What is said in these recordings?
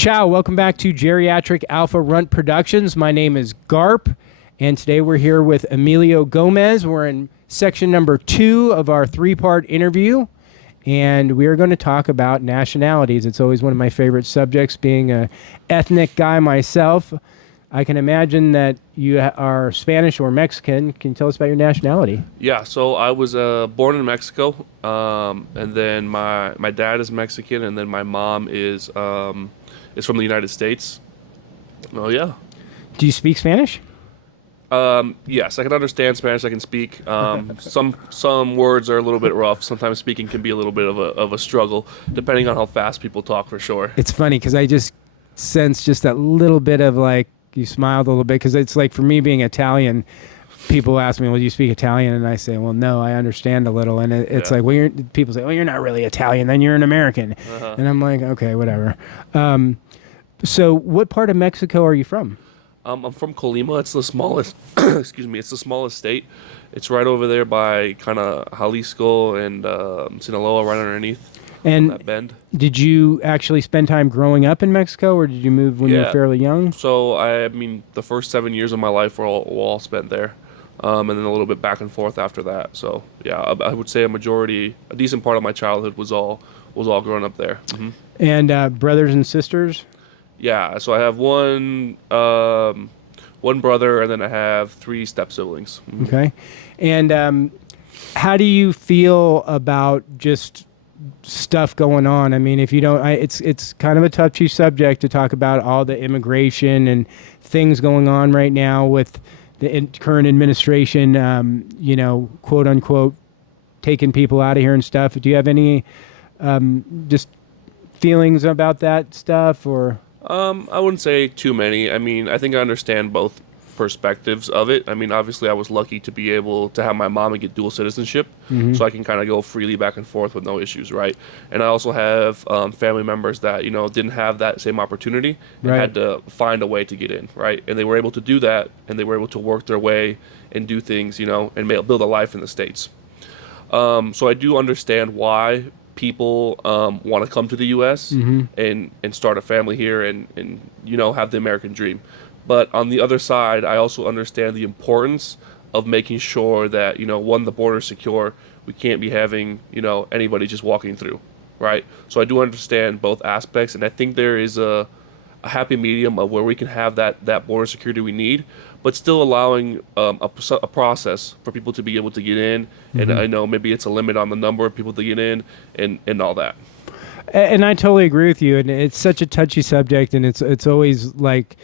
Ciao, welcome back to Geriatric Alpha Runt Productions. My name is Garp, and today we're here with Emilio Gomez. We're in section number 2 of our 3-part interview, and we are going to talk about nationalities. It's always one of my favorite subjects, being an ethnic guy myself. I can imagine that you are Spanish or Mexican. Can you tell us about your nationality? Yeah, so I was born in Mexico, and then my dad is Mexican, and then my mom is from the United States. Oh yeah. Do you speak Spanish? Yes, I can understand Spanish. I can speak. Some words are a little bit rough. Sometimes speaking can be a little bit of a struggle, depending on how fast people talk. For sure. It's funny because I just sense just that little bit of like. You smiled a little bit because it's like for me being Italian, people ask me, well, do you speak Italian? And I say, well, no, I understand a little. And it's like, well, people say, well, you're not really Italian, then you're an American. And I'm like, okay, whatever. So what part of Mexico are you from? I'm from Colima. It's the smallest, excuse me, it's the smallest state. It's right over there by kind of Jalisco and Sinaloa, right underneath. And that bend. Did you actually spend time growing up in Mexico, or did you move when you were fairly young? So, I mean, the first 7 years of my life were all spent there, and then a little bit back and forth after that. So, yeah, I would say a decent part of my childhood was all growing up there. Mm-hmm. And brothers and sisters? Yeah, so I have one brother, and then I have 3 step siblings. Mm-hmm. Okay. And how do you feel about just stuff going on? I mean, if you don't, it's kind of a touchy subject to talk about all the immigration and things going on right now with the current administration, quote unquote, taking people out of here and stuff. Do you have any just feelings about that stuff, or? I wouldn't say too many. I mean, I think I understand both perspectives of it. I mean, obviously I was lucky to be able to have my mom and get dual citizenship, so I can kind of go freely back and forth with no issues, right? And I also have family members that, didn't have that same opportunity and had to find a way to get in, right? And they were able to do that, and they were able to work their way and do things, and build a life in the States. So I do understand why people want to come to the U.S. And start a family here and have the American dream. But on the other side, I also understand the importance of making sure that, one, the border is secure. We can't be having, anybody just walking through, right? So I do understand both aspects, and I think there is a happy medium of where we can have that border security we need, but still allowing a process for people to be able to get in. And I know maybe it's a limit on the number of people to get in and all that. And I totally agree with you. And it's such a touchy subject, and it's always like,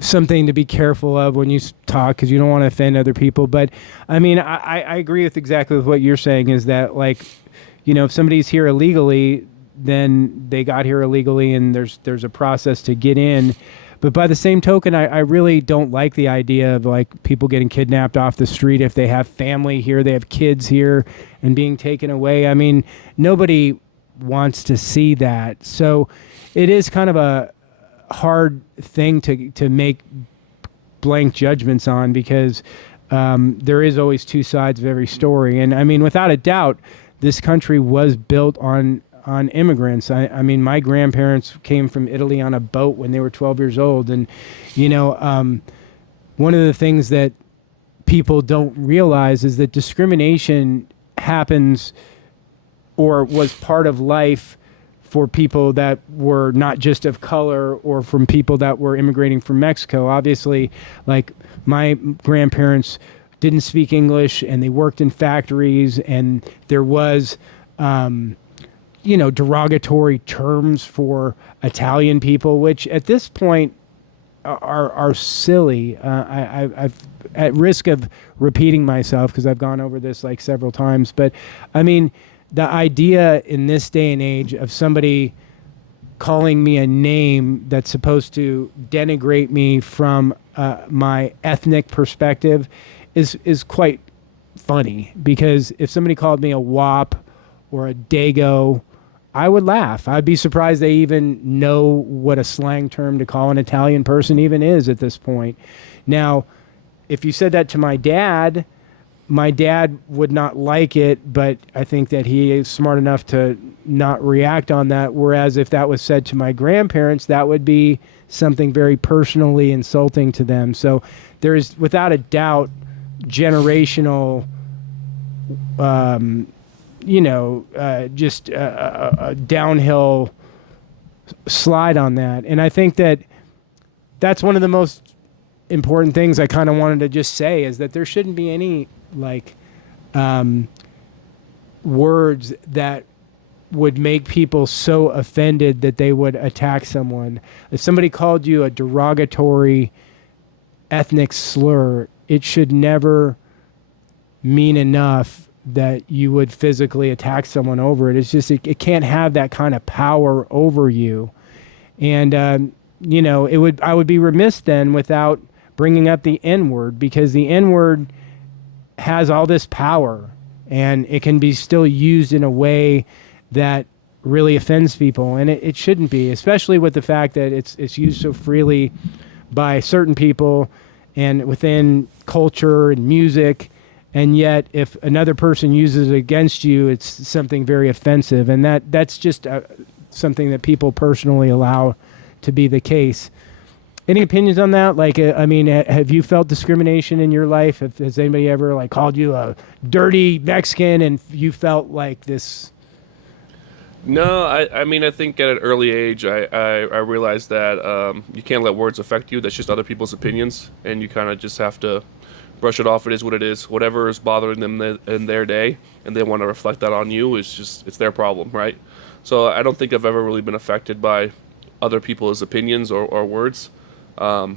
something to be careful of when you talk, because you don't want to offend other people. But I mean, I agree with exactly with what you're saying, is that, like, if somebody's here illegally, then they got here illegally, and there's a process to get in. But by the same token, I really don't like the idea of like people getting kidnapped off the street if they have family here, they have kids here, and being taken away. I mean, nobody wants to see that. So it is kind of a hard thing to make blank judgments on, because there is always 2 sides of every story. And I mean, without a doubt, this country was built on immigrants. I mean, my grandparents came from Italy on a boat when they were 12 years old. And, one of the things that people don't realize is that discrimination happens, or was part of life, for people that were not just of color, or from people that were immigrating from Mexico. Obviously, like, my grandparents didn't speak English, and they worked in factories, and there was, derogatory terms for Italian people, which at this point are silly. I've at risk of repeating myself, because I've gone over this like several times, but I mean, the idea in this day and age of somebody calling me a name that's supposed to denigrate me from my ethnic perspective is quite funny, because if somebody called me a wop or a dago, I would laugh. I'd be surprised they even know what a slang term to call an Italian person even is at this point. Now, if you said that to my dad, my dad would not like it, but I think that he is smart enough to not react on that. Whereas if that was said to my grandparents, that would be something very personally insulting to them. So there is, without a doubt, generational, just a downhill slide on that. And I think that that's one of the most important things I kind of wanted to just say, is that there shouldn't be any words that would make people so offended that they would attack someone. If somebody called you a derogatory ethnic slur, it should never mean enough that you would physically attack someone over it. It's just, it can't have that kind of power over you. And, I would be remiss then without bringing up the N-word, because the N-word has all this power, and it can be still used in a way that really offends people, and it shouldn't be, especially with the fact that it's used so freely by certain people and within culture and music. And yet if another person uses it against you, it's something very offensive, and that's just something that people personally allow to be the case. Any opinions on that? Have you felt discrimination in your life? Has anybody ever called you a dirty Mexican and you felt like this? No, I think at an early age, I realized that you can't let words affect you. That's just other people's opinions, and you kind of just have to brush it off. It is what it is. Whatever is bothering them in their day, and they want to reflect that on you, it's their problem, right? So I don't think I've ever really been affected by other people's opinions or words. I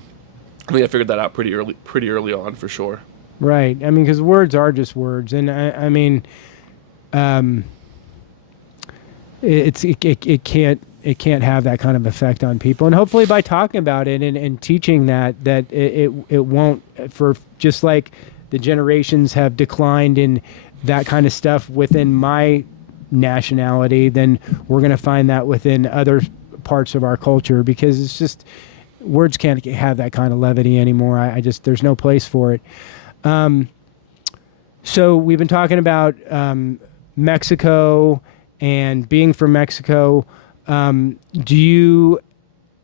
think I figured that out pretty early on, for sure. Right. Because words are just words, and it can't have that kind of effect on people. And hopefully by talking about it and teaching that it won't, for just like the generations have declined in that kind of stuff within my nationality, then we're going to find that within other parts of our culture, because it's just, words can't have that kind of levity anymore. There's no place for it. So we've been talking about Mexico and being from Mexico. Do you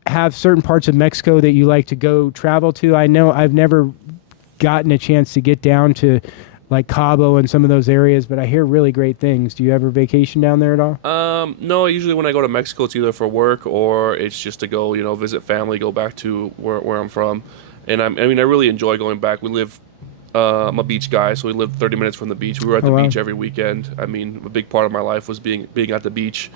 have certain parts of Mexico that you like to go travel to? I know I've never gotten a chance to get down to Cabo and some of those areas, but I hear really great things. Do you ever vacation down there at all? No, usually when I go to Mexico, it's either for work or it's just to go, visit family, go back to where I'm from. And I really enjoy going back. I'm a beach guy, so we live 30 minutes from the beach. We were at the beach every weekend. A big part of my life was being at the beach.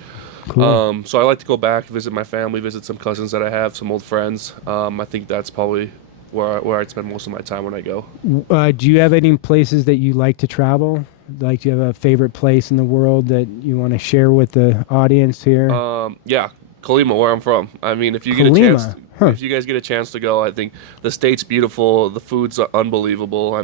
Cool. So I like to go back, visit my family, visit some cousins that I have, some old friends. I think that's probably where I'd spend most of my time when I go. Do you have any places that you like to travel? Do you have a favorite place in the world that you want to share with the audience here? Yeah, Colima, where I'm from. If you get a chance, if you guys get a chance to go, I think the state's beautiful. The food's unbelievable.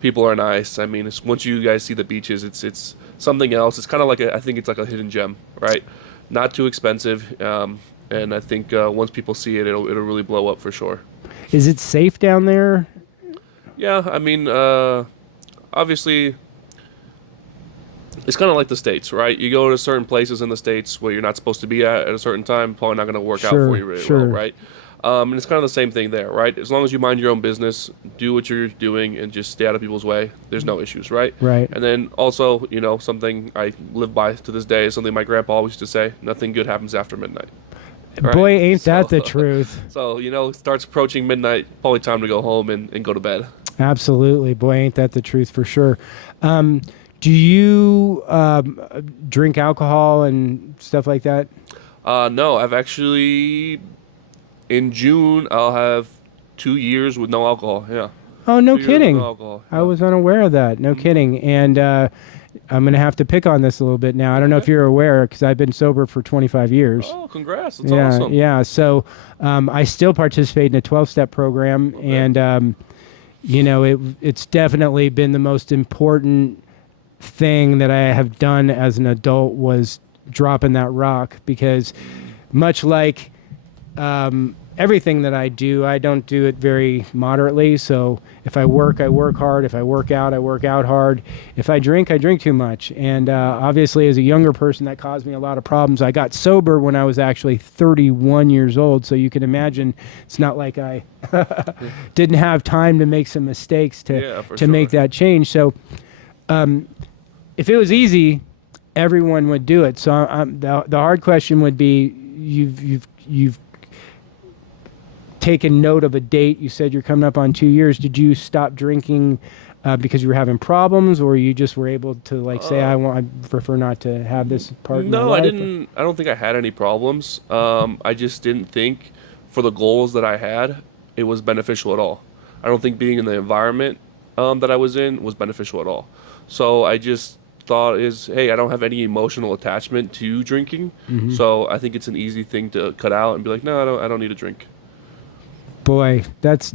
People are nice. Once you guys see the beaches, it's something else. It's kind of I think it's like a hidden gem, right? Not too expensive, and I think once people see it, it'll really blow up for sure. Is it safe down there? Yeah, obviously, it's kind of like the States, right? You go to certain places in the States where you're not supposed to be at a certain time, probably not going to work out for you really well, right? And it's kind of the same thing there, right? As long as you mind your own business, do what you're doing, and just stay out of people's way, there's no issues, right? Right. And then also, something I live by to this day is something my grandpa always used to say: nothing good happens after midnight. Right? Boy, ain't that the truth. So, it starts approaching midnight, probably time to go home and go to bed. Absolutely. Boy, ain't that the truth for sure. Do you drink alcohol and stuff like that? No, I've actually, in June, I'll have 2 years with no alcohol, yeah. Oh, no kidding. No alcohol, yeah. I was unaware of that. No kidding. And I'm going to have to pick on this a little bit now. I don't know if you're aware, because I've been sober for 25 years. Oh, congrats. That's awesome. Yeah. So I still participate in a 12-step program. Okay. And, it's definitely been the most important thing that I have done as an adult was dropping that rock, because much like everything that I do, I don't do it very moderately. So if I work hard. If I work out hard. If I drink too much. And obviously, as a younger person, that caused me a lot of problems. I got sober when I was actually 31 years old. So you can imagine it's not like I didn't have time to make some mistakes to make that change. So if it was easy, everyone would do it. So the hard question would be, you've taken note of a date. You said you're coming up on 2 years. Did you stop drinking because you were having problems, or you just were able to say, I prefer not to have this part of my life? No, I didn't. I don't think I had any problems. I just didn't think for the goals that I had, it was beneficial at all. I don't think being in the environment that I was in was beneficial at all. So I just thought hey, I don't have any emotional attachment to drinking. Mm-hmm. So I think it's an easy thing to cut out and be like, no, I don't need a drink. Boy, that's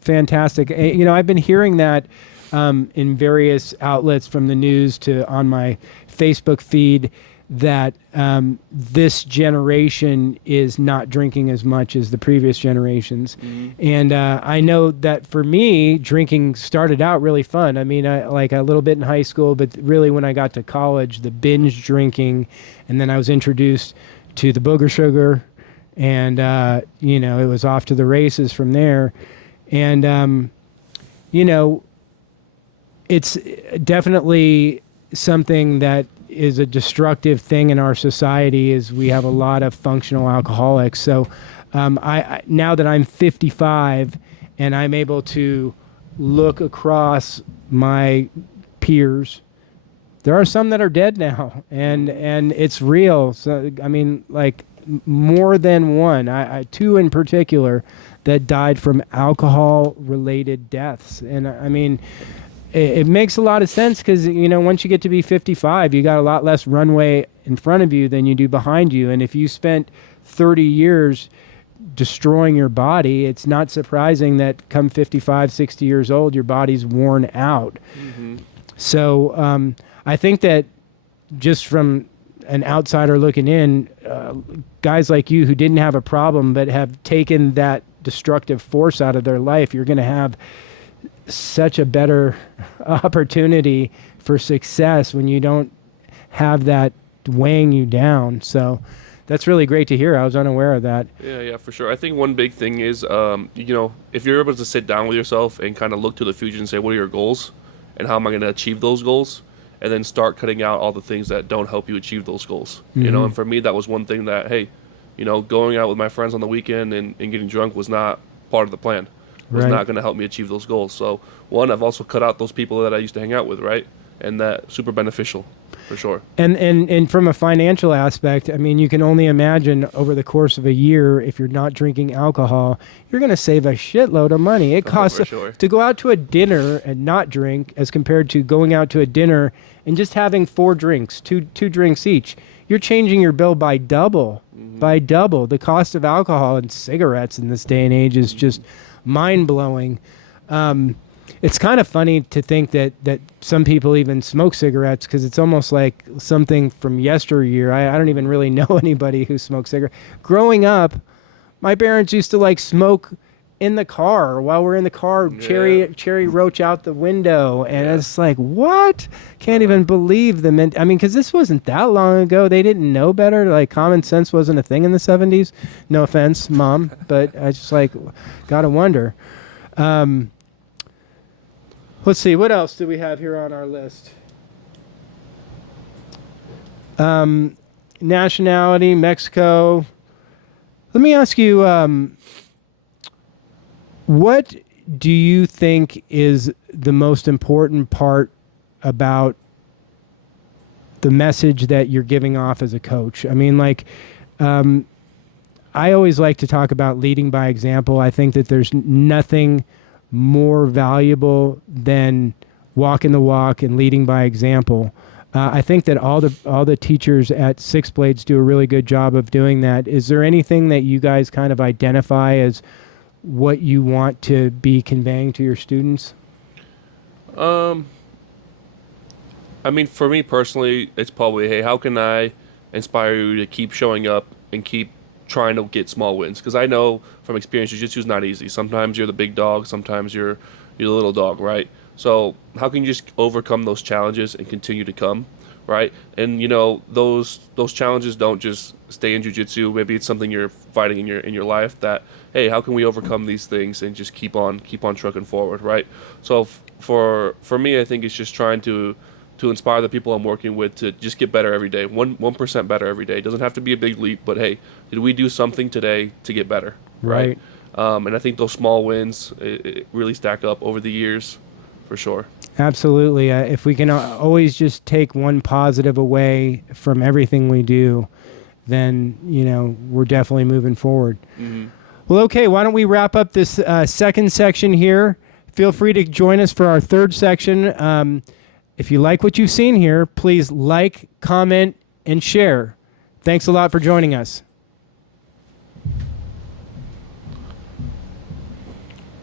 fantastic. I've been hearing that in various outlets, from the news to on my Facebook feed, that this generation is not drinking as much as the previous generations. Mm-hmm. And I know that for me, drinking started out really fun. I mean, I like a little bit in high school, but really when I got to college, the binge drinking, and then I was introduced to the booger sugar, and it was off to the races from there. And it's definitely something that is a destructive thing in our society, is we have a lot of functional alcoholics. So I now that I'm 55 and I'm able to look across my peers, there are some that are dead now, and it's real. So I mean, like, more than one, two in particular, that died from alcohol-related deaths. And I mean, it makes a lot of sense, because once you get to be 55, you got a lot less runway in front of you than you do behind you. And if you spent 30 years destroying your body, it's not surprising that come 55, 60 years old, your body's worn out. Mm-hmm. So I think that just from an outsider looking in, guys like you who didn't have a problem but have taken that destructive force out of their life, you're going to have such a better opportunity for success when you don't have that weighing you down. So that's really great to hear. I was unaware of that. Yeah, for sure. I think one big thing is, if you're able to sit down with yourself and kind of look to the future and say, what are your goals and how am I going to achieve those goals? And then start cutting out all the things that don't help you achieve those goals. Mm-hmm. And for me, that was one thing that, hey, going out with my friends on the weekend and getting drunk was not part of the plan. It was not going to help me achieve those goals. So, one, I've also cut out those people that I used to hang out with, right? And that's super beneficial, for sure. And from a financial aspect, I mean, you can only imagine over the course of a year, if you're not drinking alcohol, you're going to save a shitload of money. It costs to go out to a dinner and not drink, as compared to going out to a dinner and just having 4 drinks, two drinks each. You're changing your bill by double. Mm-hmm. By double. The cost of alcohol and cigarettes in this day and age is just mind-blowing. It's kind of funny to think that some people even smoke cigarettes, because it's almost like something from yesteryear. I don't even really know anybody who smokes cigarettes. Growing up, my parents used to smoke in the car while we're in the car, cherry roach out the window, and it's like, what? Can't even believe them. I mean, because this wasn't that long ago. They didn't know better. Like, common sense wasn't a thing in the 70s. No offense, Mom, but I just gotta wonder. Let's see, what else do we have here on our list? Nationality, Mexico. Let me ask you, what do you think is the most important part about the message that you're giving off as a coach? I mean, I always like to talk about leading by example. I think that there's nothing more valuable than walking the walk and leading by example. I think that all the teachers at Six Blades do a really good job of doing that. Is there anything that you guys kind of identify as what you want to be conveying to your students? I mean, for me personally, it's probably, hey, how can I inspire you to keep showing up and keep trying to get small wins, because I know from experience jiu-jitsu is not easy. Sometimes you're the big dog, sometimes you're the little dog, right? So how can you just overcome those challenges and continue to come, right? And those challenges don't just stay in jiu-jitsu. Maybe it's something you're fighting in your life that, hey, how can we overcome these things and just keep on trucking forward, right? So for me, I think it's just trying to inspire the people I'm working with to just get better every day, 1% better every day. It doesn't have to be a big leap, but hey, did we do something today to get better, right? And I think those small wins it really stack up over the years, for sure. Absolutely. If we can always just take one positive away from everything we do, then we're definitely moving forward. Mm-hmm. Well, okay. Why don't we wrap up this second section here? Feel free to join us for our third section. If you like what you've seen here, please like, comment, and share. Thanks a lot for joining us.